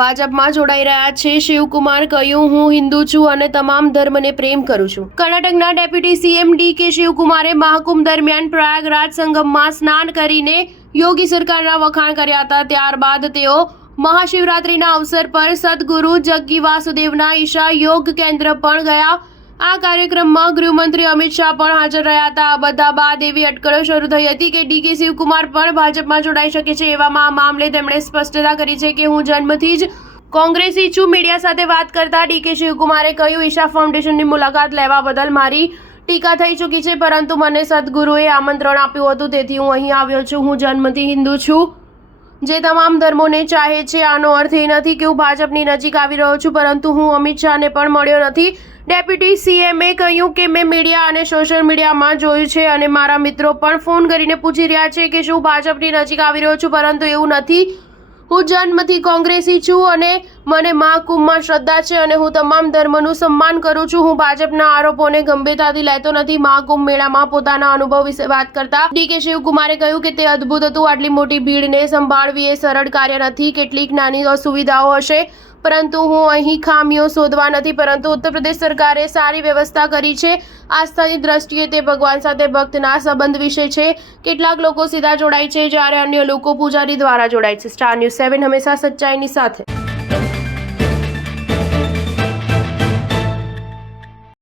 ભાજપમાં જોડાઈ રહ્યા છે। શિવકુમાર કહ્યું, હું હિન્દુ છું અને તમામ ધર્મને પ્રેમ કરું છું। કર્ણાટકના ડેપ્યુટી સીએમ ડીકે શિવકુમારે મહાકુંભ દરમિયાન પ્રયાગરાજ સંગમમાં સ્નાન કરીને યોગી સરકારના વખાણ કર્યા હતા। ત્યારબાદ તેઓ મહાશિવરાત્રિના અવસર પર સદગુરુ જગ્ગી વાસુદેવના ઈશા યોગ કેન્દ્ર પણ ગયા। આ કાર્યક્રમમાં ગૃહમંત્રી અમિત શાહ પણ હાજર રહ્યા હતા। આ બધા બાદ એવી અટકળો શરૂ થઈ હતી કે ડીકે શિવકુમાર પણ ભાજપમાં જોડાઈ શકે છે। એવામાં આ મામલે તેમણે સ્પષ્ટતા કરી છે કે હું જન્મથી જ કોંગ્રેસી છું। મીડિયા સાથે વાત કરતા ડીકે શિવકુમારે કહ્યું, ઈશા ફાઉન્ડેશનની મુલાકાત લેવા બદલ મારી ટીકા થઈ ચૂકી છે, પરંતુ મને સદગુરુએ આમંત્રણ આપ્યું હતું, તેથી હું અહીં આવ્યો છું। હું જન્મથી હિન્દુ છું જે તમામ ધર્મોને ચાહે છે। આનો અર્થ એ નથી કે હું ભાજપની નજીક આવી રહ્યો છું, પરંતુ હું અમિત શાહને પણ મળ્યો નથી। ડેપ્યુટી સીએમએ કહ્યું કે મેં મીડિયા અને સોશિયલ મીડિયામાં જોયું છે અને મારા મિત્રો પણ ફોન કરીને પૂછી રહ્યા છે કે શું ભાજપની નજીક આવી રહ્યો છું, પરંતુ એવું નથી। હું જન્મથી કોંગ્રેસી છું અને મને મહાકુંભમાં શ્રદ્ધા છે અને હું તમામ ધર્મનું સન્માન કરું છું। હું ભાજપના આરોપોને ગંભીરતાથી લેતો નથી। મહાકુંભ મેળામાં પોતાના અનુભવ વિશે વાત કરતા ડીકે શિવકુમારે કહ્યું કે તે અદ્ભુત હતું। આટલી મોટી ભીડને સંભાળવી એ સરળ કાર્ય નથી। કેટલીક નાની અસુવિધાઓ હશે, પરંતુ હું અહીં ખામીઓ શોધવા નથી, પરંતુ ઉત્તર પ્રદેશ સરકારે સારી વ્યવસ્થા કરી છે। આસ્થાની દ્રષ્ટિએ તે ભગવાન સાથે ભક્તના સંબંધ વિશે છે। કેટલાક લોકો સીધા જોડાય છે, જ્યારે અન્ય લોકો પૂજારી દ્વારા જોડાય છે। સ્ટાર ન્યૂઝ 7 હંમેશા સચ્ચાઈની સાથે।